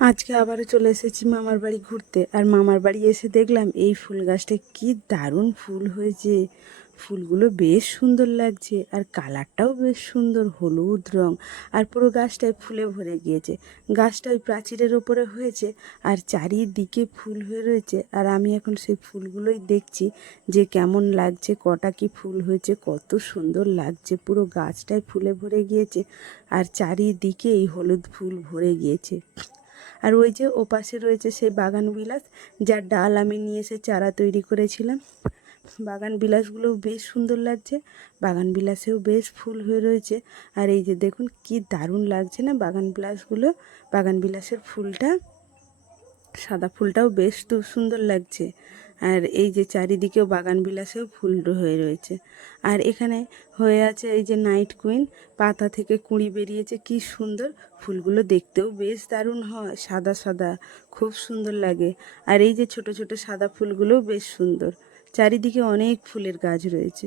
আজকে আবারও চলে এসেছি মামার বাড়ি ঘুরতে। আর মামার বাড়ি এসে দেখলাম এই ফুল গাছটা কি দারুণ ফুল হয়েছে। ফুলগুলো বেশ সুন্দর লাগছে আর কালারটাও বেশ সুন্দর, হলুদ রং। আর পুরো গাছটায় ফুলে ভরে গিয়েছে। গাছটা ওই প্রাচীরের ওপরে হয়েছে আর চারিদিকে ফুল হয়ে রয়েছে। আর আমি এখন সেই ফুলগুলোই দেখছি যে কেমন লাগছে, কটা কি ফুল হয়েছে, কত সুন্দর লাগছে। পুরো গাছটায় ফুলে ভরে গিয়েছে আর চারিদিকে এই হলুদ ফুল ভরে গিয়েছে। আর ওই যে ওপাশে রয়েছে সেই বাগান বিলাস, যার ডাল আমি নিয়ে এসে চারা তৈরি করেছিলাম। বাগান বিলাসগুলোও বেশ সুন্দর লাগছে, বাগান বিলাসেও বেশ ফুল হয়ে রয়েছে। আর এই যে দেখুন কি দারুণ লাগছে না বাগান বিলাসগুলো। বাগান বিলাসের ফুলটা, সাদা ফুলটাও বেশ সুন্দর লাগছে। আর এই যে চারিদিকেও বাগান বিলাসেও ফুল হয়ে রয়েছে। আর এখানে হয়ে আছে এই যে নাইট কুইন, পাতা থেকে কুঁড়ি বেরিয়েছে, কি সুন্দর। ফুলগুলো দেখতেও বেশ দারুণ হয়, সাদা সাদা, খুব সুন্দর লাগে। আর এই যে ছোট ছোট সাদা ফুলগুলোও বেশ সুন্দর। চারিদিকে অনেক ফুলের গাছ রয়েছে।